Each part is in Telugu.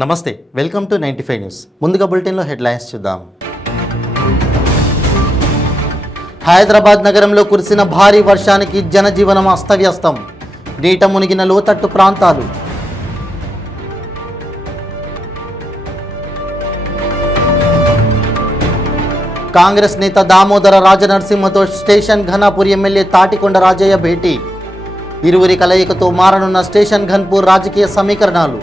నమస్తే, వెల్కమ్ టు 95 న్యూస్. ముందుగా బులెటిన్లో హెడ్లైన్స్ చూద్దాం. హైదరాబాద్ నగరంలో కురిసిన భారీ వర్షానికి జనజీవనం అస్తవ్యస్తం. నీట మునిగిన లోతట్టు ప్రాంతాలు. కాంగ్రెస్ నేత దామోదర రాజనరసింహతో స్టేషన్ ఘనాపూర్ ఎమ్మెల్యే తాటికొండ రాజయ్య భేటీ. ఇరువురి కలయికతో మారనున్న స్టేషన్ ఘన్పూర్ రాజకీయ సమీకరణాలు.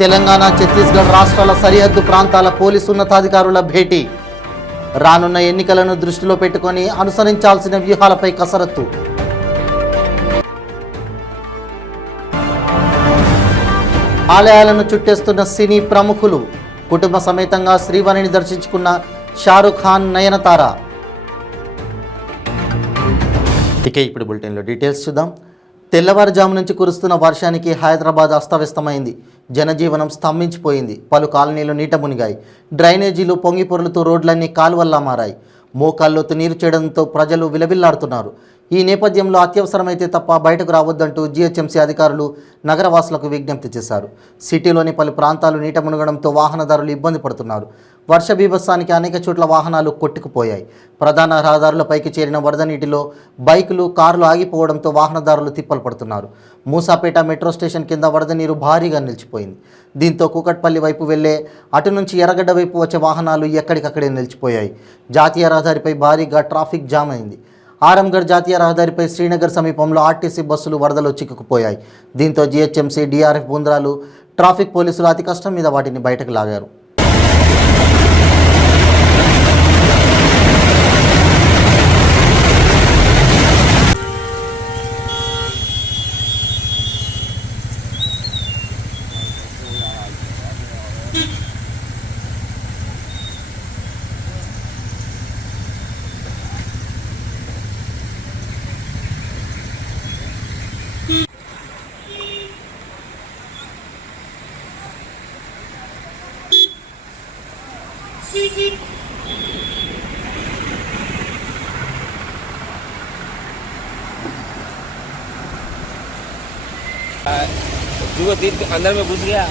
తెలంగాణ, ఛత్తీస్గఢ్ రాష్ట్రాల సరిహద్దు ప్రాంతాల పోలీసు ఉన్నతాధికారుల భేటీ. రానున్న ఎన్నికలను దృష్టిలో పెట్టుకొని అనుసరించాల్సిన వ్యూహాలపై కసరత్తు. ఆలయాలను చుట్టేస్తున్న సినీ ప్రముఖులు. కుటుంబ సమేతంగా శ్రీవాణిని దర్శించుకున్న షారుఖ్ ఖాన్, నయనతార. ఇక ఇప్పుడు బులెటిన్లో డీటెయిల్స్ చూద్దాం. తెల్లవారుజాము నుంచి కురుస్తున్న వర్షానికి హైదరాబాద్ అస్తవ్యస్తమైంది. జనజీవనం స్తంభించిపోయింది. పలు కాలనీలు నీట మునిగాయి. డ్రైనేజీలు పొంగి పొర్లుతూ రోడ్లన్నీ కాలువల్లా మారాయి. మోకాల్లోతు నీరు చేయడంతో ప్రజలు విలవిల్లాడుతున్నారు. ఈ నేపథ్యంలో అత్యవసరమైతే తప్ప బయటకు రావద్దంటూ జీహెచ్ఎంసీ అధికారులు నగరవాసులకు విజ్ఞప్తి చేశారు. సిటీలోని పలు ప్రాంతాలు నీట మునగడంతో వాహనదారులు ఇబ్బంది పడుతున్నారు. వర్ష బీభత్సానికి అనేక చోట్ల వాహనాలు కొట్టుకుపోయాయి. ప్రధాన రహదారులపైకి చేరిన వరద నీటిలో బైకులు, కార్లు ఆగిపోవడంతో వాహనదారులు తిప్పలు పడుతున్నారు. మూసాపేట మెట్రో స్టేషన్ కింద వరద నీరు భారీగా నిలిచిపోయింది. దీంతో కూకట్పల్లి వైపు వెళ్లే అటు నుంచి ఎర్రగడ్డ వైపు వచ్చే వాహనాలు ఎక్కడికక్కడే నిలిచిపోయాయి. జాతీయ రహదారిపై భారీగా ట్రాఫిక్ జామ్ అయింది. ఆరంగఢ్ జాతీయ రహదారిపై శ్రీనగర్ సమీపంలో ఆర్టీసీ బస్సులు వరదలో చిక్కుకుపోయాయి. దీంతో జీహెచ్ఎంసీ, డిఆర్ఎఫ్ బృందాలు, ట్రాఫిక్ పోలీసులు అతి కష్టం మీద వాటిని బయటకు లాగారు. जो दिन के अंदर में घुस गया।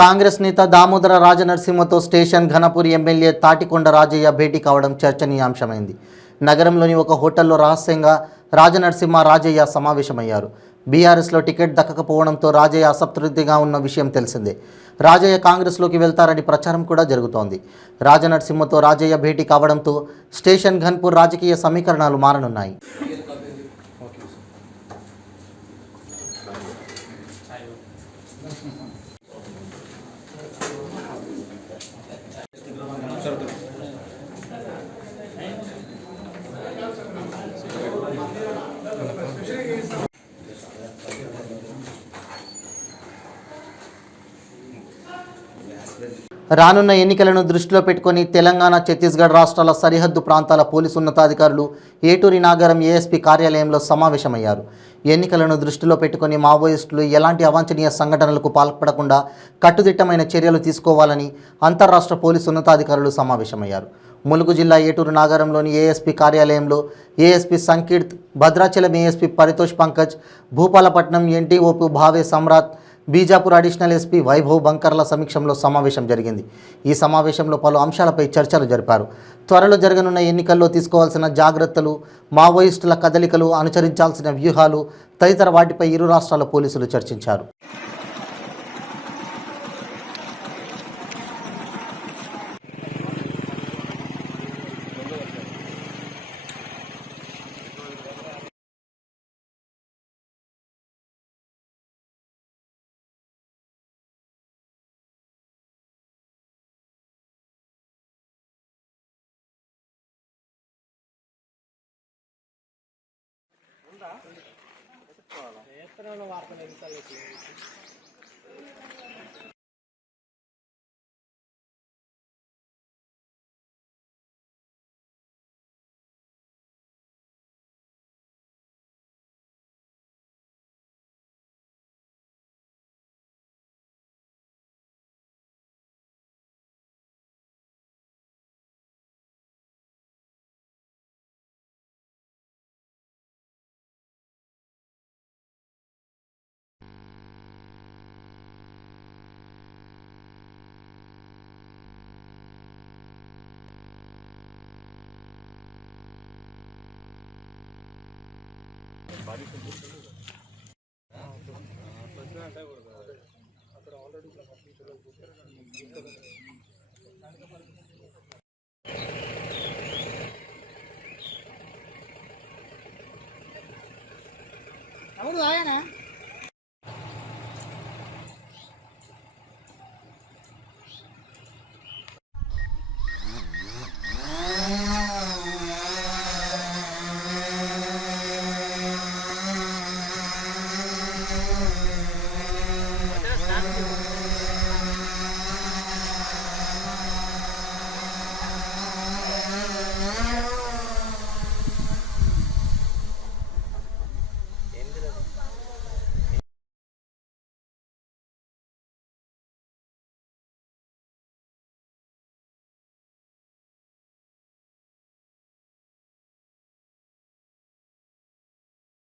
కాంగ్రెస్ నేత దామోదర రాజనరసింహతో స్టేషన్ ఘనపూర్ ఎమ్మెల్యే తాటికొండ రాజయ్య భేటీ కావడం చర్చనీయాంశమైంది. నగరంలోని ఒక హోటల్లో రహస్యంగా రాజనరసింహ రాజయ్య సమావేశమయ్యారు. బీఆర్ఎస్లో టికెట్ దక్కకపోవడంతో రాజయ్య అసంతృప్తిగా ఉన్న విషయం తెలిసిందే. రాజయ్య కాంగ్రెస్లోకి వెళ్తారని ప్రచారం కూడా జరుగుతోంది. రాజనరసింహతో రాజయ్య భేటీ కావడంతో స్టేషన్ ఘన్పూర్ రాజకీయ సమీకరణాలు మారనున్నాయి. రానున్న ఎన్నికలను దృష్టిలో పెట్టుకుని తెలంగాణ, ఛత్తీస్గఢ్ రాష్ట్రాల సరిహద్దు ప్రాంతాల పోలీసు ఉన్నతాధికారులు ఏటూరి నాగరం ఏఎస్పీ కార్యాలయంలో సమావేశమయ్యారు. ఎన్నికలను దృష్టిలో పెట్టుకుని మావోయిస్టులు ఎలాంటి అవాంఛనీయ సంఘటనలకు పాల్పడకుండా కట్టుదిట్టమైన చర్యలు తీసుకోవాలని అంతర్రాష్ట్ర పోలీసు ఉన్నతాధికారులు సమావేశమయ్యారు. ములుగు జిల్లా ఏటూరు నాగరంలోని ఏఎస్పీ కార్యాలయంలో ఏఎస్పీ సంకీర్త్, భద్రాచలం ఏఎస్పీ పరితోష్ పంకజ్, భూపాలపట్నం ఎన్టీఓపీ భావే సమ్రాట్, బీజాపూర్ అడిషనల్ ఎస్పీ వైభవ్ బంకర్ల సమీక్షంలో సమావేశం జరిగింది. ఈ సమావేశంలో పలు అంశాలపై చర్చలు జరిపారు. త్వరలో జరగనున్న ఎన్నికల్లో తీసుకోవాల్సిన జాగ్రత్తలు, మావోయిస్టుల కదలికలు, అనుసరించాల్సిన వ్యూహాలు తదితర వాటిపై ఇరు రాష్ట్రాల పోలీసులు చర్చించారు.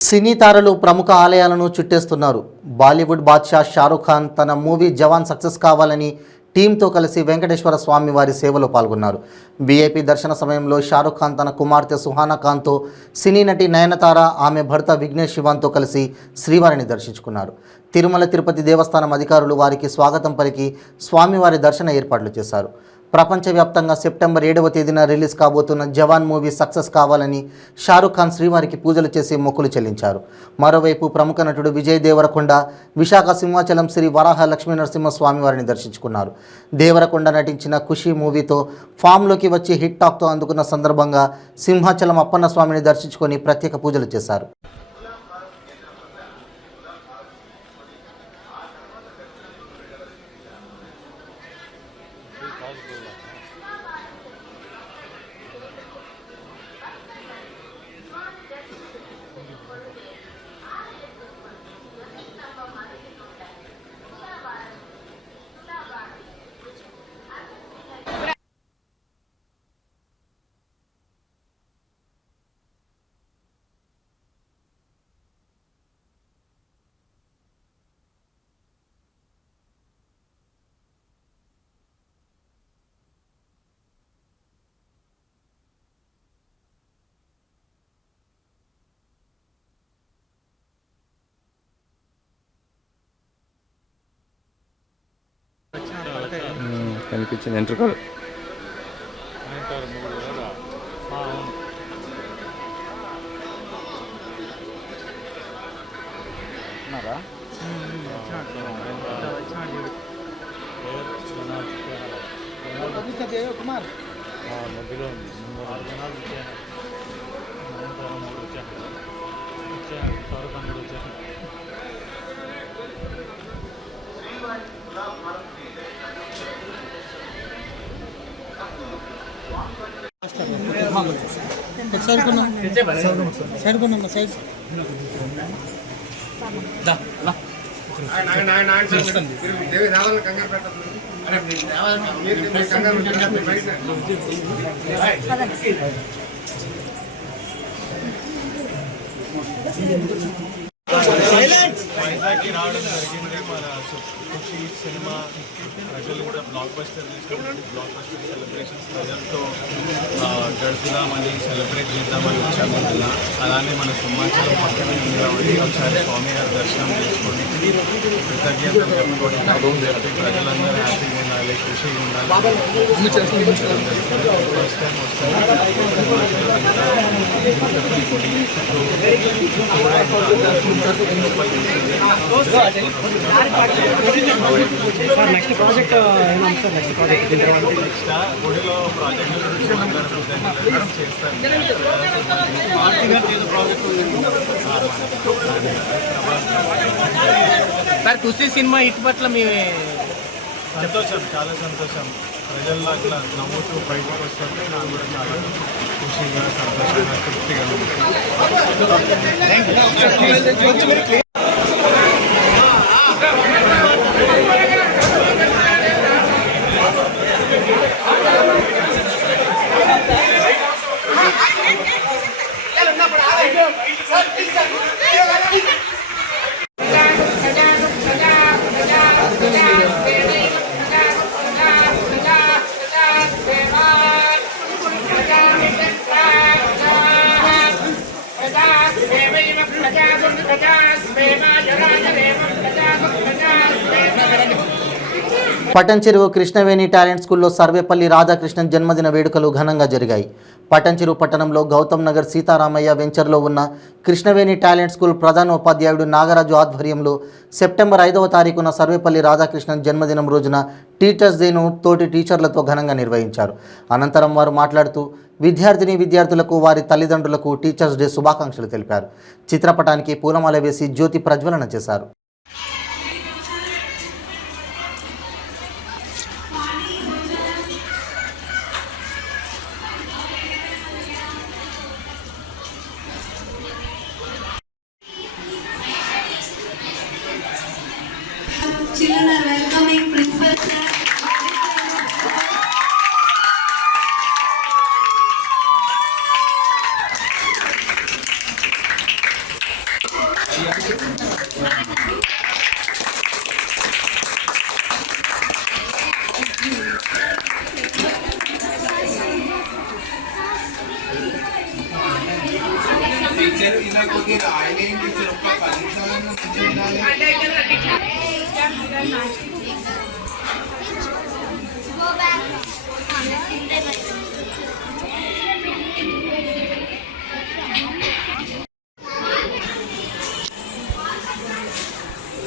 సినీ తారలు ప్రముఖ ఆలయాలను చుట్టేస్తున్నారు. బాలీవుడ్ బాద్షా షారుఖ్ ఖాన్ తన మూవీ జవాన్ సక్సెస్ కావాలని టీంతో కలిసి వెంకటేశ్వర స్వామి వారి సేవలో పాల్గొన్నారు. వీఐపీ దర్శన సమయంలో షారుఖ్ ఖాన్ తన కుమార్తె సుహానా ఖాన్తో, సినీ నటి నయనతార ఆమె భర్త విఘ్నేష్ శివాన్తో కలిసి శ్రీవారిని దర్శించుకున్నారు. తిరుమల తిరుపతి దేవస్థానం అధికారులు వారికి స్వాగతం పలికి స్వామివారి దర్శన ఏర్పాట్లు చేశారు. ప్రపంచవ్యాప్తంగా సెప్టెంబర్ 7వ తేదీన రిలీజ్ కాబోతున్న జవాన్ మూవీ సక్సెస్ కావాలని షారుఖ్ ఖాన్ శ్రీవారికి పూజలు చేసి మొక్కులు చెల్లించారు. మరోవైపు ప్రముఖ నటుడు విజయ్ దేవరకొండ విశాఖ సింహాచలం శ్రీ వరాహ లక్ష్మీ నరసింహ స్వామివారిని దర్శించుకున్నారు. దేవరకొండ నటించిన ఖుషి మూవీతో ఫామ్లోకి వచ్చి హిట్ టాక్తో అందుకున్న సందర్భంగా సింహాచలం అప్పన్న స్వామిని దర్శించుకొని ప్రత్యేక పూజలు చేశారు. కనిపించింది ఎంట్రుకలు. కుమార్ మధ్యలో 6 జనాలు వచ్చాను. సైడ్ కొన్నా సైడ్ వైజాగ్కి రావడం జరిగింది. మన ఖుషి సినిమా ప్రజలు కూడా block buster block buster celebrations ప్రజలతో గడుపుదామని సెలబ్రేట్ చేద్దామని వచ్చాము ఇలా. అలానే మన సింహాచలం పక్కనే ఉంది కాబట్టి ఒకసారి స్వామి గారి దర్శనం చేసుకొని కృతజ్ఞతలు చెప్పుకొని చెప్పి ప్రజలందరూ హ్యాపీగా ఉండాలి, ఖుషిగా ఉండాలి. ఫస్ట్ టైం నెక్స్ట్ ప్రాజెక్ట్ గుడిలో ప్రాజెక్ట్ చేస్తారు. సార్ ఖుషి సినిమా ఇటు పట్ల మీ సంతోషం, చాలా సంతోషం. ప్రజల్లో అట్లా నవ్వుతూ బయటకు వస్తుంటే నాకు కూడా చాలా ఖుషిగా సంతోషంగా తృప్తిగా ఉంది. పటంచెరువు కృష్ణవేణి టాలెంట్ స్కూల్లో సర్వేపల్లి రాధాకృష్ణన్ జన్మదిన వేడుకలు ఘనంగా జరిగాయి. పటంచెరువు పట్టణంలో గౌతమ్ నగర్ సీతారామయ్య వెంచర్లో ఉన్న కృష్ణవేణి టాలెంట్ స్కూల్ ప్రధానోపాధ్యాయుడు నాగరాజు ఆధ్వర్యంలో సెప్టెంబర్ 5వ తారీఖున సర్వేపల్లి రాధాకృష్ణన్ జన్మదినం రోజున టీచర్స్ డేను తోటి టీచర్లతో ఘనంగా నిర్వహించారు. అనంతరం వారు మాట్లాడుతూ విద్యార్థులకు వారి తల్లిదండ్రులకు టీచర్స్ డే శుభాకాంక్షలు తెలిపారు. చిత్రపటానికి పూలమాల వేసి జ్యోతి ప్రజ్వలన చేశారు. Children are welcoming principal sir. Teacher ఇలా కొద్దిగా ఆయన ఏం టీచర్ ఒక్క 10 నిమిషాలన్నా మంచిగా ఉండాలి.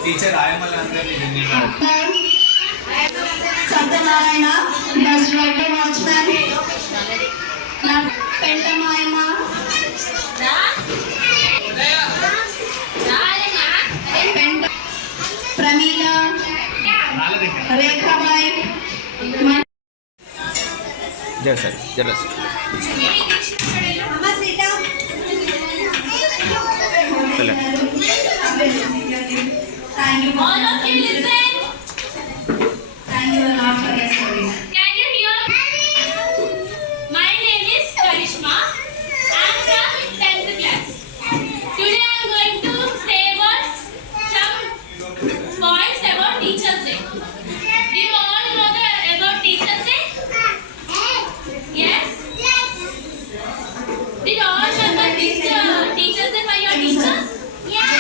టీచర్ ఆయమల్ అందరినీ Satyanarayana bus driver watchman Pentamayamma Pramila Rekhabai Thank you. All of you listen. Thank you a lot for your service. Can you hear? My name is Karishma. I am from 10th class. Today I am going to say some points about Teachers Day. Do you all know about Teachers Day? Yes? Did all remember Teachers Day by your teachers? Yes.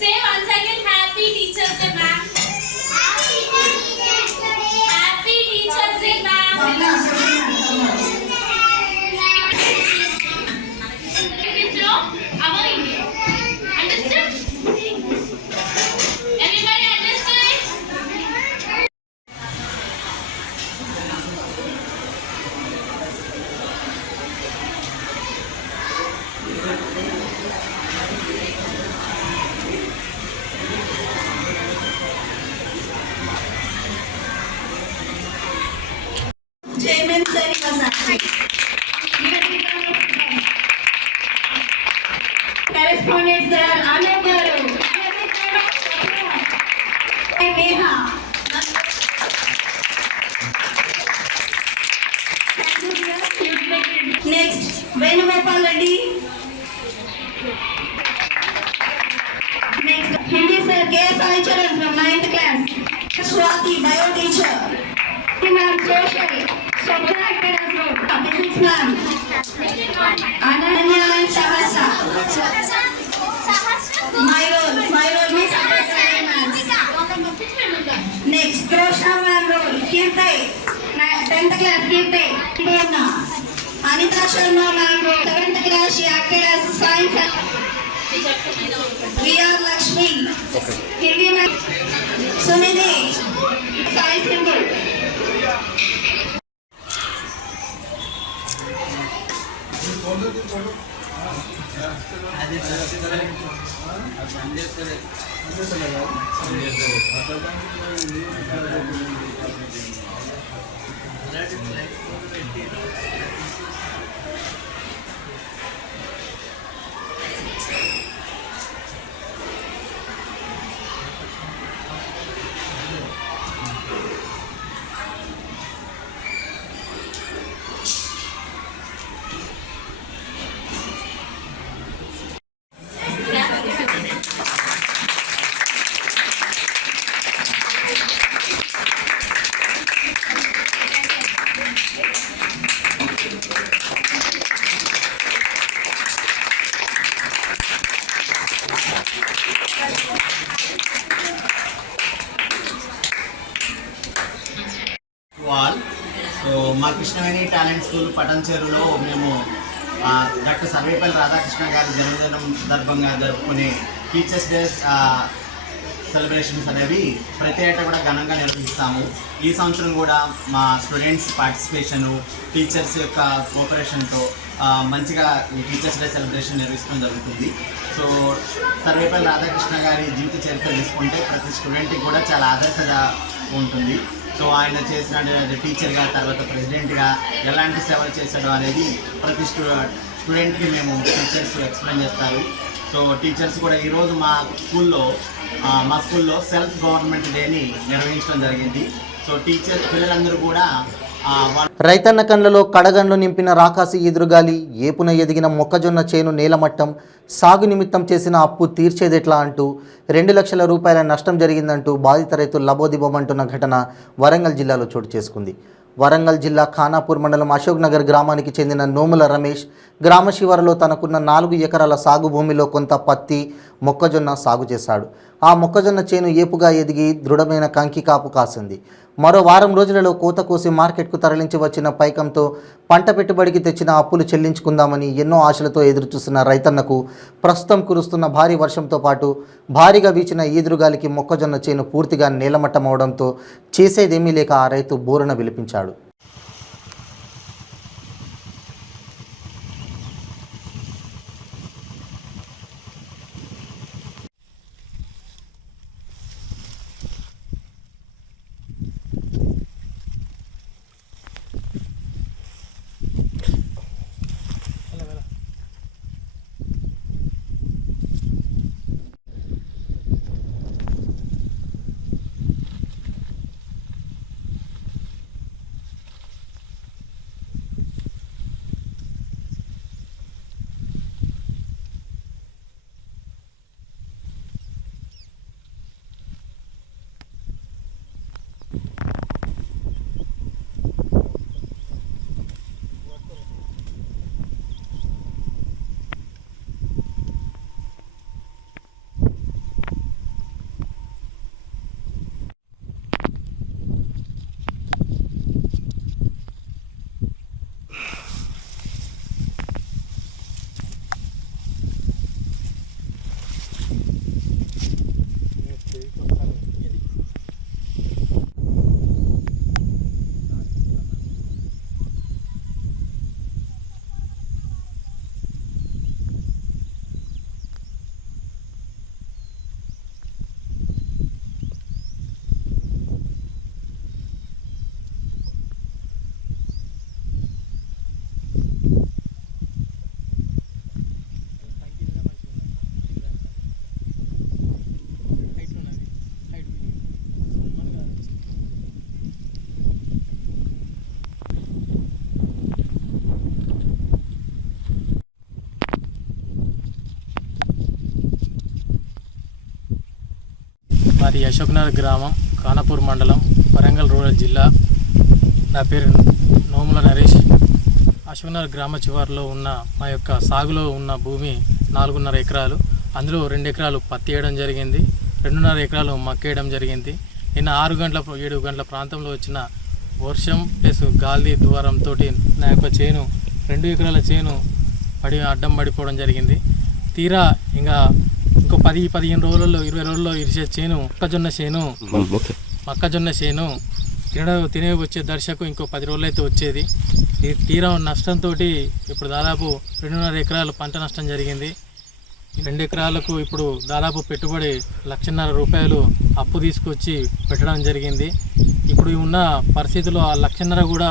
Say once again, Happy Teachers Day, ma'am. K. Sai Charan from 9th class. Swati, bio teacher. Ma'am, social. Swapna acted as role. Physics ma'am. Ananya and Sahasra. My role means next, Krishna ma'am role. Kirtai. 10th class, Kirtai. Anita Sharma ma'am role. 7th class, she acted as science. We are Lakshmi. Hindi ma'am. Sunidhi. Sai symbol. So మా కృష్ణవేణి టాలెంట్ స్కూల్ పటంచెరులో మేము డాక్టర్ సర్వేపల్లి రాధాకృష్ణ గారి జన్మదినం సందర్భంగా జరుపుకునే టీచర్స్ డే సెలబ్రేషన్స్ అనేవి ప్రతి ఏటా కూడా ఘనంగా నిర్వహిస్తాము. ఈ సంవత్సరం కూడా మా స్టూడెంట్స్ పార్టిసిపేషను, టీచర్స్ యొక్క కోఆపరేషన్తో మంచిగా ఈ టీచర్స్ డే సెలబ్రేషన్ నిర్వహించడం జరుగుతుంది. సో సర్వేపల్లి రాధాకృష్ణ గారి జీవిత చరిత్ర తీసుకుంటే ప్రతి స్టూడెంట్కి కూడా చాలా ఆదర్శంగా ఉంటుంది. సో ఆయన చేసిన టీచర్గా, తర్వాత ప్రెసిడెంట్గా ఎలాంటి సేవలు చేశాడో అనేది ప్రతి స్టూడెంట్కి మేము టీచర్స్ ఎక్స్ప్లెయిన్ చేస్తారు. సో టీచర్స్ కూడా ఈరోజు మా స్కూల్లో సెల్ఫ్ గవర్నమెంట్ డేని నిర్వహించడం జరిగింది. సో పిల్లలందరూ కూడా రైతన్న కండ్లలో కడగండ్లు నింపిన రాకాసి ఎదురుగాలి, ఏపున ఎదిగిన మొక్కజొన్న చేను నేలమట్టం, సాగు నిమిత్తం చేసిన అప్పు తీర్చేదెట్లా అంటూ 2 లక్షల రూపాయల నష్టం జరిగిందంటూ బాధిత రైతులు లబోదిబోమంటున్న ఘటన వరంగల్ జిల్లాలో చోటు చేసుకుంది. వరంగల్ జిల్లా ఖానాపూర్ మండలం అశోక్ నగర్ గ్రామానికి చెందిన నోముల రమేష్ గ్రామ శివారులో తనకున్న 4 ఎకరాల సాగు భూమిలో కొంత పత్తి, మొక్కజొన్న సాగు చేశాడు. ఆ మొక్కజొన్న చేను ఏపుగా ఎదిగి దృఢమైన కంకి కాపు కాసింది. మరో వారం రోజులలో కోత కోసి మార్కెట్కు తరలించి వచ్చిన పైకంతో పంట పెట్టుబడికి తెచ్చిన అప్పులు చెల్లించుకుందామని ఎన్నో ఆశలతో ఎదురుచూస్తున్న రైతన్నకు ప్రస్తుతం కురుస్తున్న భారీ వర్షంతో పాటు భారీగా వీచిన ఈదురుగాలికి మొక్కజొన్న చేను పూర్తిగా నేలమట్టమవడంతో చేసేదేమీ లేక ఆ రైతు బోరున విలిపించాడు. మాది అశోక్నగర్ గ్రామం, ఖానాపూర్ మండలం, వరంగల్ రూరల్ జిల్లా. నా పేరు నోముల నరేష్. అశోక్నగర్ గ్రామ చివరిలో ఉన్న మా యొక్క సాగులో ఉన్న భూమి 4.5 ఎకరాలు. అందులో 2 ఎకరాలు పత్తి వేయడం జరిగింది, 2.5 ఎకరాలు మక్కేయడం జరిగింది. నిన్న 7 గంటల ప్రాంతంలో వచ్చిన వర్షం ప్లస్ గాలి ద్వారంతో నా యొక్క చేను 2 ఎకరాల చేను అడ్డం పడిపోవడం జరిగింది. తీరా ఇంకా ఇంకో 10-15 రోజుల్లో 20 రోజుల్లో ఇరిచే చేను మొక్కజొన్న చేను తినే వచ్చే దర్శకు ఇంకో 10 రోజులు అయితే వచ్చేది. ఈ తీరా నష్టంతో ఇప్పుడు దాదాపు 2.5 ఎకరాలు పంట నష్టం జరిగింది. 2 ఎకరాలకు ఇప్పుడు దాదాపు పెట్టుబడి 1,50,000 రూపాయలు అప్పు తీసుకొచ్చి పెట్టడం జరిగింది. ఇప్పుడు ఉన్న పరిస్థితుల్లో ఆ 1,50,000 కూడా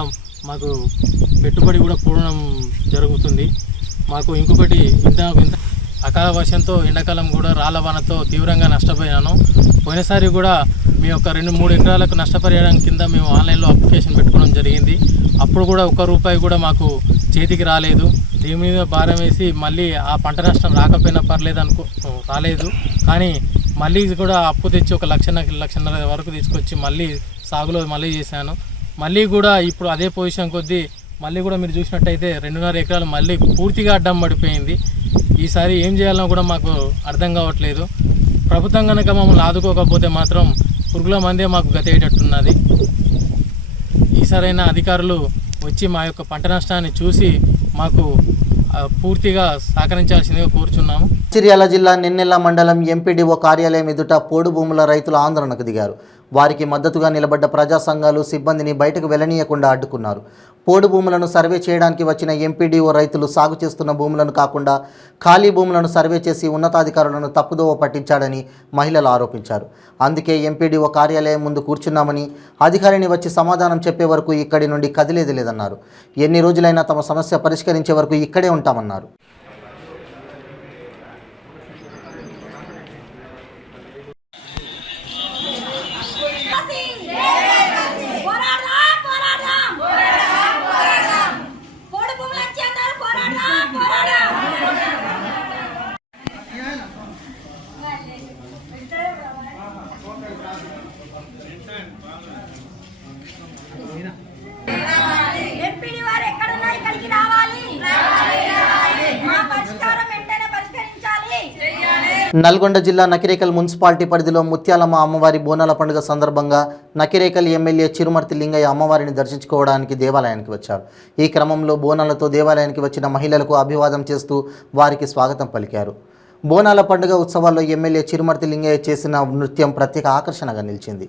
మాకు పెట్టుబడి కూడా పోవడం జరుగుతుంది. మాకు ఇంకొకటి ఇంత అకాల వర్షంతో ఎండాకాలం కూడా రాళ్ళవానతో తీవ్రంగా నష్టపోయాను. పోయినసారి కూడా మీ యొక్క 2-3 ఎకరాలకు నష్టపరిహారం కింద మేము ఆన్లైన్లో అప్లికేషన్ పెట్టుకోవడం జరిగింది. అప్పుడు కూడా 1 రూపాయి కూడా మాకు చేతికి రాలేదు. దీని మీద భారం వేసి మళ్ళీ ఆ పంట నష్టం రాకపోయినా పర్లేదు రాలేదు. కానీ మళ్ళీ కూడా అప్పు తెచ్చి 1,00,000 వరకు తీసుకొచ్చి మళ్ళీ సాగులో మళ్ళీ చేశాను. మళ్ళీ కూడా ఇప్పుడు అదే పొజిషన్ కొద్దీ మళ్ళీ కూడా మీరు చూసినట్టయితే 2.5 ఎకరాలు మళ్ళీ పూర్తిగా అడ్డం పడిపోయింది. ఈసారి ఏం చేయాలనో కూడా మాకు అర్థం కావట్లేదు. ప్రభుత్వం కనుక మమ్మల్ని ఆదుకోకపోతే మాత్రం పురుగుల మందే మాకు గతేటట్టున్నది. ఈసారైనా అధికారులు వచ్చి మా యొక్క పంట నష్టాన్ని చూసి మాకు పూర్తిగా సహకరించాల్సిందిగా కోరుచున్నాము. మంచిర్యాల జిల్లా నిన్నెల్ల మండలం ఎంపీడీఓ కార్యాలయం ఎదుట పోడు భూముల రైతులు ఆందోళనకు దిగారు. వారికి మద్దతుగా నిలబడ్డ ప్రజా సంఘాలు సిబ్బందిని బయటకు వెళ్లనీయకుండా అడ్డుకున్నారు. పోడు భూములను సర్వే చేయడానికి వచ్చిన ఎంపీడీఓ రైతులు సాగు చేస్తున్న భూములను కాకుండా ఖాళీ భూములను సర్వే చేసి ఉన్నతాధికారులను తప్పుదోవ పట్టించాడని మహిళలు ఆరోపించారు. అందుకే ఎంపీడీఓ కార్యాలయం ముందు కూర్చున్నామని, అధికారిని వచ్చి సమాధానం చెప్పే వరకు ఇక్కడి నుండి కదిలేది లేదన్నారు. ఎన్ని రోజులైనా తమ సమస్య పరిష్కరించే వరకు ఇక్కడే ఉంటామన్నారు. నల్గొండ జిల్లా నకిరేకల్ మున్సిపాలిటీ పరిధిలో ముత్యాలమ్మ అమ్మవారి బోనాల పండుగ సందర్భంగా నకిరేకల్ ఎమ్మెల్యే చిరుమర్తి లింగయ్య అమ్మవారిని దర్శించుకోవడానికి దేవాలయానికి వచ్చారు. ఈ క్రమంలో బోనాలతో దేవాలయానికి వచ్చిన మహిళలకు అభివాదం చేస్తూ వారికి స్వాగతం పలికారు. బోనాల పండుగ ఉత్సవాల్లో ఎమ్మెల్యే చిరుమర్తి లింగయ్య చేసిన నృత్యం ప్రత్యేక ఆకర్షణగా నిలిచింది.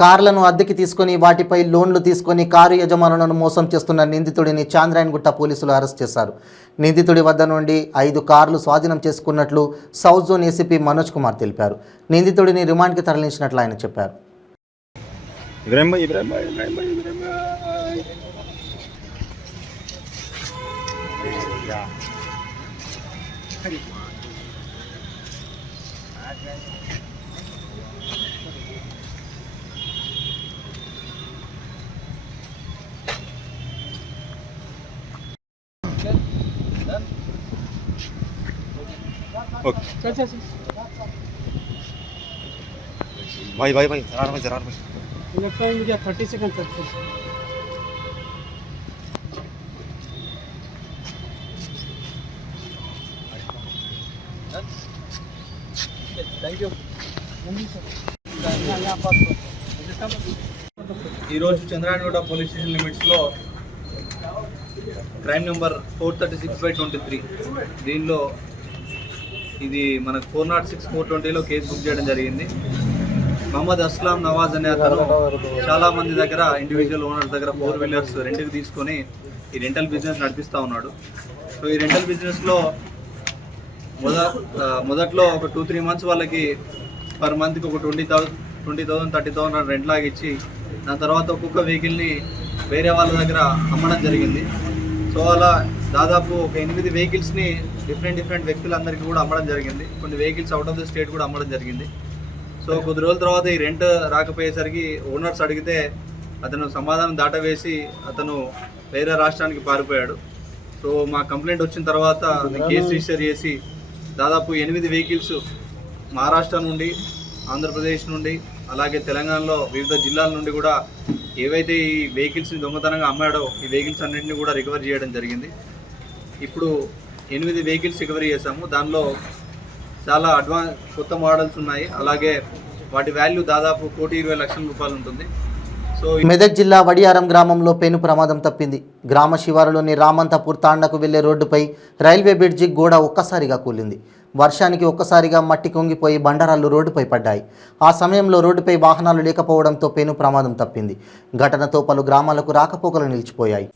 కార్లను అద్దెకి తీసుకొని వాటిపై లోన్లు తీసుకొని కారు యజమానులను మోసం చేస్తున్న నిందితుడిని చాంద్రాయణగుట్ట పోలీసులు అరెస్ట్ చేశారు. నిందితుడి వద్ద నుండి 5 కార్లు స్వాధీనం చేసుకున్నట్లు south zone ACP Manoj Kumar తెలిపారు. నిందితుడిని రిమాండ్కి తరలించినట్లు ఆయన చెప్పారు. भाई जरा 30 seconds. ఈరోజు చంద్రాయణగూడ పోలీస్ స్టేషన్ లిమిట్స్లో క్రైమ్ నెంబర్ 436/23 దీనిలో ఇది మనకు 406/420లో కేసు బుక్ చేయడం జరిగింది. మహమ్మద్ అస్లాం నవాజ్ అనే అతను చాలామంది దగ్గర ఇండివిజువల్ ఓనర్స్ దగ్గర 4 వీలర్స్ రెంట్కి తీసుకొని ఈ రెంటల్ బిజినెస్ నడిపిస్తూ ఉన్నాడు. సో ఈ రెంటల్ బిజినెస్లో మొదట్లో ఒక 2-3 మంత్స్ వాళ్ళకి పర్ మంత్కి ఒక 20,000 30,000 రెంట్ లాగా ఇచ్చి దాని తర్వాత ఒక్కొక్క వెహికల్ని వేరే వాళ్ళ దగ్గర అమ్మడం జరిగింది. సో అలా దాదాపు ఒక 8 వెహికల్స్ని డిఫరెంట్ వ్యక్తులందరికీ కూడా అమ్మడం జరిగింది. కొన్ని vehicles out of the state కూడా అమ్మడం జరిగింది. సో కొద్ది రోజుల తర్వాత ఈ రెంట్ రాకపోయేసరికి ఓనర్స్ అడిగితే అతను సమాధానం దాటవేసి అతను వేరే రాష్ట్రానికి పారిపోయాడు. సో మా కంప్లైంట్ వచ్చిన తర్వాత కేసు రిజిస్టర్ చేసి దాదాపు 8 వెహికల్స్ మహారాష్ట్ర నుండి, ఆంధ్రప్రదేశ్ నుండి, అలాగే తెలంగాణలో వివిధ జిల్లాల నుండి కూడా ఏవైతే ఈ వెహికల్స్ని దొంగతనంగా అమ్మాడో ఈ వెహికల్స్ అన్నింటినీ కూడా రికవర్ చేయడం జరిగింది. ఇప్పుడు 8 వెహికల్స్ రికవరీ చేశాము. దానిలో చాలా కొత్త మోడల్స్ ఉన్నాయి. అలాగే వాటి వాల్యూ దాదాపు 1,20,00,000 రూపాయలు ఉంటుంది. సో మెదక్ జిల్లా వడియారం గ్రామంలో పెను ప్రమాదం తప్పింది. గ్రామ శివారులోని రామంతపూర్ తాండాకు వెళ్లే రోడ్డుపై రైల్వే బ్రిడ్జి గోడ ఒక్కసారిగా కూలింది. వర్షానికి ఒక్కసారిగా మట్టి కుంగిపోయి బండరాళ్లు రోడ్డుపై పడ్డాయి. ఆ సమయంలో రోడ్డుపై వాహనాలు లేకపోవడంతో పెను ప్రమాదం తప్పింది. ఘటనతో పలు గ్రామాలకు రాకపోకలు నిలిచిపోయాయి.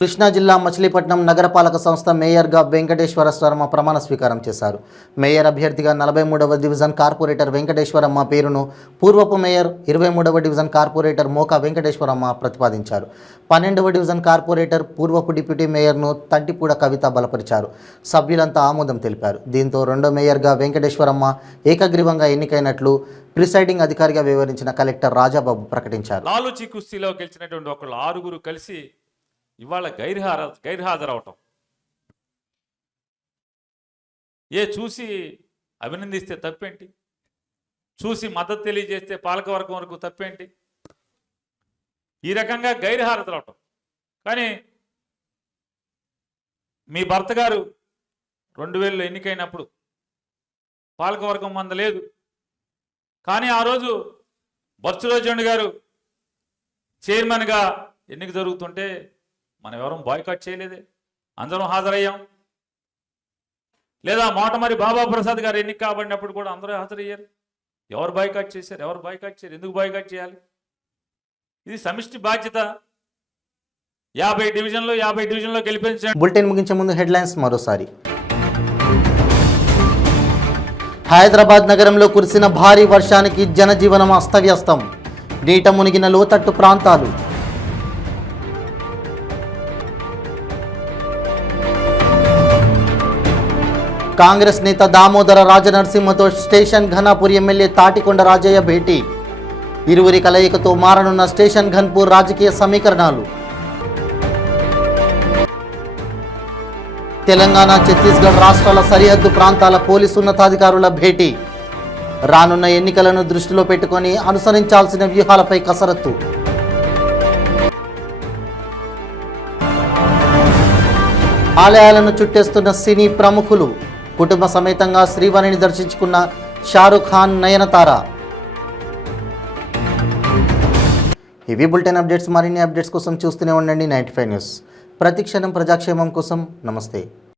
కృష్ణా జిల్లా మచిలీపట్నం నగరపాలక సంస్థ మేయర్గా వెంకటేశ్వరమ్మ ప్రమాణ స్వీకారం చేశారు. మేయర్ అభ్యర్థిగా 43వ డివిజన్ కార్పొరేటర్ వెంకటేశ్వరమ్మ పేరును పూర్వపు మేయర్ 23వ డివిజన్ కార్పొరేటర్ మోకా వెంకటేశ్వరమ్మ ప్రతిపాదించారు. 12వ డివిజన్ కార్పొరేటర్ పూర్వపు డిప్యూటీ మేయర్ను తంటిపూడ కవిత బలపరిచారు. సభ్యులంతా ఆమోదం తెలిపారు. దీంతో రెండో మేయర్గా వెంకటేశ్వరమ్మ ఏకగ్రీవంగా ఎన్నికైనట్లు ప్రిసైడింగ్ అధికారిగా వివరించిన కలెక్టర్ రాజాబాబు ప్రకటించారు. లాలుచి కుస్తీలో గెలిచినటువంటి ఒకళ్ళు 6గురు కలిసి ఇవాళ గైర్హాజరవటం చూసి అభినందిస్తే తప్పేంటి? చూసి మద్దతు తెలియజేస్తే పాలకవర్గం వరకు తప్పేంటి? ఈ రకంగా గైర్హాజరవటం. కానీ మీ భర్త గారు 2000లో ఎన్నికైనప్పుడు పాలకవర్గం మందలేదు. కానీ ఆ రోజు బొత్స గారు చైర్మన్గా ఎన్నిక జరుగుతుంటే మనం ఎవరూ బాయ్కాట్ చేయలేదే, అందరం హాజరయ్యాం. లేదా మోటమరి బాబా ప్రసాద్ గారు ఎన్నిక కాబడినప్పుడు కూడా అందరూ హాజరయ్యారు. ఎవరు బాయ్కాట్ చేశారు? ఎవరు బాయ్కాట్ చేయరు? ఎందుకు బాయ్కాట్ చేయాలి? ఇది సమిష్టి బాధ్యత. 50 డివిజన్లో గెలిపించారు. బులెటిన్ ముగించే ముందు హెడ్లైన్స్ మరోసారి. హైదరాబాద్ నగరంలో కురిసిన భారీ వర్షానికి జనజీవనం అస్తవ్యస్తం. నీట మునిగిన లోతట్టు ప్రాంతాలు. కాంగ్రెస్ నేత దామోదర రాజనరసింహతో స్టేషన్ ఘనాపూర్ ఎమ్మెల్యే తాటికొండ రాజయ్య భేటీ. ఇరువురి కలయికతో మారనున్న స్టేషన్ ఘన్పూర్ రాజకీయ సమీకరణాలు. తెలంగాణ, ఛత్తీస్గఢ్ రాష్ట్రాల సరిహద్దు ప్రాంతాల పోలీసు ఉన్నతాధికారుల భేటీ. రానున్న ఎన్నికలను దృష్టిలో పెట్టుకొని అనుసరించాల్సిన వ్యూహాలపై కసరత్తు. ఆలయాలను చుట్టేస్తున్న సినీ ప్రముఖులు. కుటుంబ సమేతంగా శ్రీవాణిని దర్శించుకున్న షారుఖ్ ఖాన్, నయనతార. ఇవి బులెటిన్ అప్డేట్స్. మరిన్ని అప్డేట్స్ కోసం చూస్తూనే ఉండండి 95 న్యూస్. ప్రతిక్షణం ప్రజాక్షేమం కోసం. నమస్తే.